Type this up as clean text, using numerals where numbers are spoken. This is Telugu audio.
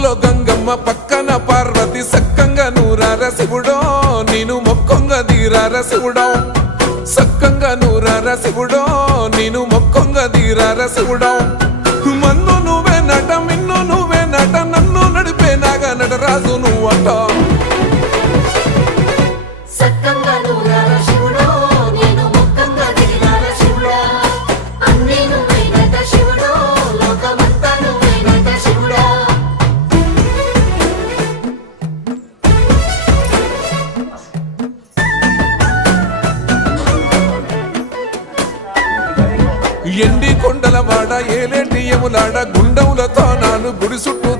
ముక్కుల్లో గంగమ్మ పక్కన పార్వతి సక్కంగా నూరార శివుడో నేను మొక్కొంగ దీరార శివుడో సక్కంగా నూరార శివుడో నేను మొక్కొంగ దీరార శివుడో మన్ను నువ్వే నట మిన్ను నువ్వే నట నన్ను నడిపే నాగా నటరాజు నువ్వట ఎండి కొండల వాడ ఏలేటి యములాడ గుండములతో నాను గుడి చుట్టూ